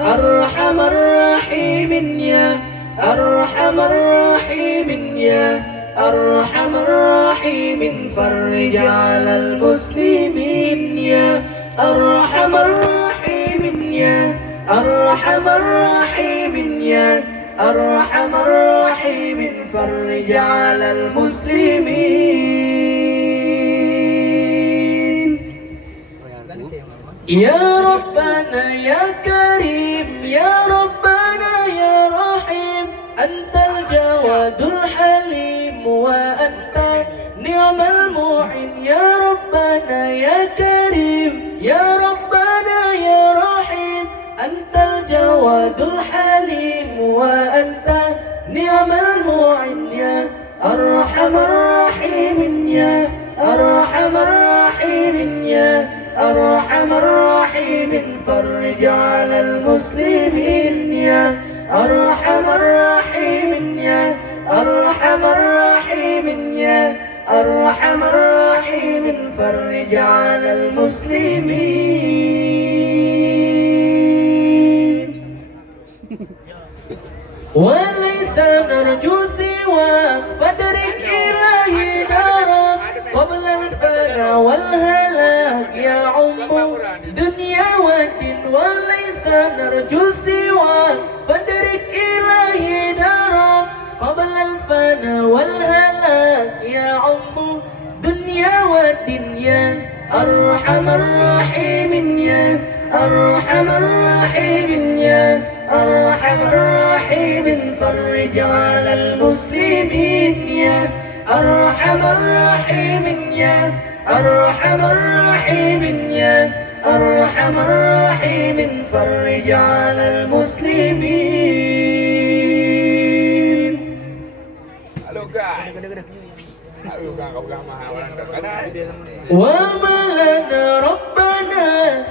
أرحم الراحمين يا أرحم الراحمين يا أرحم الراحمين فرج على المسلمين يا أرحم الراحمين يا أرحم الراحمين يا أرحم الراحمين فرج على المسلمين يا ربنا يا كريم يا ربنا يا رحيم أنت الجواد الحليم وأنت نعم المعين يا ربنا يا كريم يا ربنا يا رحيم أنت الجواد الحليم وأنت نعم المعين يا أرحم الراحمين يا أرحم الراحمين يا أرحم الراحمين فرج على المسلمين يا أرحم الراحمين يا أرحم الراحمين يا أرحم الراحمين فرج على المسلمين وليس نرجو سوى فدرك إلهي دارا قبل الفنا والهلاك يا عم دنيا ودين وليس نرجو سوى فدرك إلهي دارا قبل الفنا والهلاك يا عم دنيا ودين يا أرحم الراحمين يا أرحم الراحمين يا أرحم الراحمين فرج على المسلمين يا أرحم الراحمين يا أرحم الراحمين يا أرحم الراحمين فرج على المسلمين وما لنا ربنا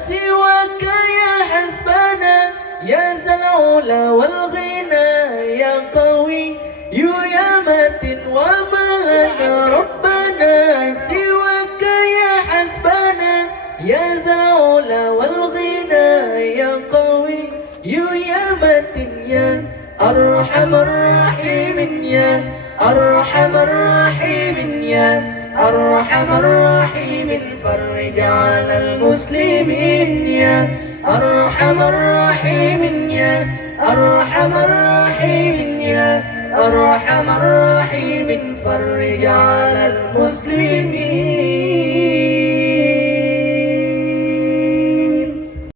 سواك يا حسبنا يا ذا العلا والغنى يا قوي يا متين وما لنا ربنا سواك يا حسبنا يا ذا العلا والغنى يا قوي يا متين يا أرحم الراحمين يا أرحم الراحمين يا أرحم الراحمين فرج على المسلمين يا أرحم الراحمين يا أرحم الراحمين يا أرحم الراحمين فرج على المسلمين